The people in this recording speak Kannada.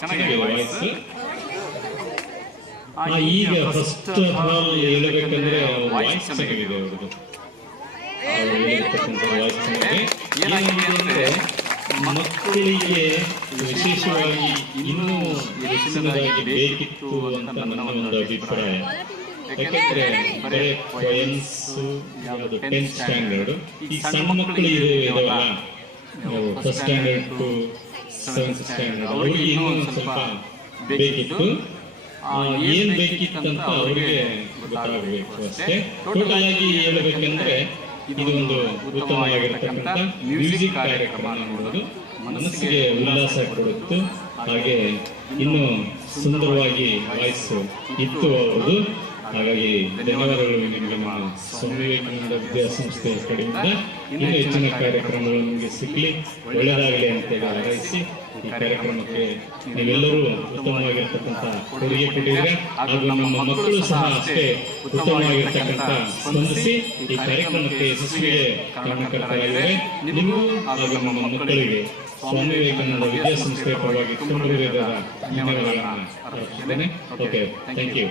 ಚೆನ್ನಾಗಿದೆ ವಾಯ್ಸ್ ಈಗ ಫಸ್ಟ್ ಹಾಲ್ ಹೇಳಬೇಕಂದ್ರೆ ವಾಯ್ಸ್ ಚೆನ್ನಾಗಿದೆ ಅವ್ರದ್ದು. ವಾಯ್ಸ್ ಏನಾಗಿದೆ ಅಂದ್ರೆ ಮಕ್ಕಳಿಗೆ ವಿಶೇಷವಾಗಿ ಇನ್ನೂ ಹೆಚ್ಚಿನದಾಗಿ ಬೇಕಿತ್ತು ಅಂತ ನನ್ನ ಒಂದು ಅಭಿಪ್ರಾಯ. ಯಾಕಂದ್ರೆ ಬರೇ ಪೊಯಮ್ಸ್ ಯಾವುದು ಟೆಂತ್ ಸ್ಟ್ಯಾಂಡರ್ಡ್. ಈ ಸಣ್ಣ ಮಕ್ಕಳು ಇದೆ ಇದಾವಲ್ಲ ಫಸ್ಟ್ ಸ್ಟ್ಯಾಂಡರ್ಡ್ ಟು ಸ್ಟ್ಯಾಂಡರ್ಡ್ ಅವ್ರಿಗೆ ಇನ್ನೂ ಒಂದು ಸ್ವಲ್ಪ ಬೇಕಿತ್ತು ಏನ್ ಬೇಕಿತ್ತಂತ ಅವರಿಗೆ ಗೊತ್ತಾಗಬೇಕು ಅಷ್ಟೇ ಟೋಟಲ್ ಆಗಿ ಹೇಳಬೇಕಂದ್ರೆ ಇದು ಒಂದು ಉತ್ತಮವಾಗಿರ್ತಕ್ಕಂಥ ಮ್ಯೂಸಿಕ್ ಕಾರ್ಯಕ್ರಮ ನೋಡೋದು ಮನಸ್ಸಿಗೆ ಉಲ್ಲಾಸ ಕೊಡುತ್ತು. ಹಾಗೆ ಇನ್ನು ಸುಂದರವಾಗಿ ವಾಯ್ಸ್ ಇತ್ತು ಅವರದು ಹಾಗಾಗಿ ಧನ್ಯವಾದಗಳು ನಮ್ಮ ಸ್ವಾಮಿ ವಿವೇಕಾನಂದ ವಿದ್ಯಾಸಂಸ್ಥೆ ಕಡೆಯಿಂದ. ಇನ್ನೂ ಹೆಚ್ಚಿನ ಕಾರ್ಯಕ್ರಮಗಳು ನಿಮಗೆ ಸಿಗಲಿ, ಒಳ್ಳೆಯದಾಗಲಿ ಅಂತೇಳಿ ಹಾರೈಸಿ ಈ ಕಾರ್ಯಕ್ರಮಕ್ಕೆ ನೀವೆಲ್ಲರೂ ಉತ್ತಮವಾಗಿರ್ತಕ್ಕಂಥ ಕೊಡುಗೆ ಕೊಟ್ಟಿದ್ದೀರಾ. ಹಾಗೂ ನಮ್ಮ ಮಕ್ಕಳು ಸಹ ಅಷ್ಟೇ ಉತ್ತಮವಾಗಿರ್ತಕ್ಕಂಥ ಸ್ಪಂದಿಸಿ ಈ ಕಾರ್ಯಕ್ರಮಕ್ಕೆ ಯಶಸ್ವಿಗೆ ಕಾರಣಕರ್ತರಾಗಿದ್ದಾರೆ. ನಿಮಗೂ ಹಾಗೂ ನಮ್ಮ ಮಕ್ಕಳಿಗೆ ಸ್ವಾಮಿ ವಿವೇಕಾನಂದ ವಿದ್ಯಾಸಂಸ್ಥೆಯ ಪರವಾಗಿ ತುಂಬ ಹೃದಯದ ಧನ್ಯವಾದಗಳನ್ನು ಓಕೆ ಥ್ಯಾಂಕ್ ಯು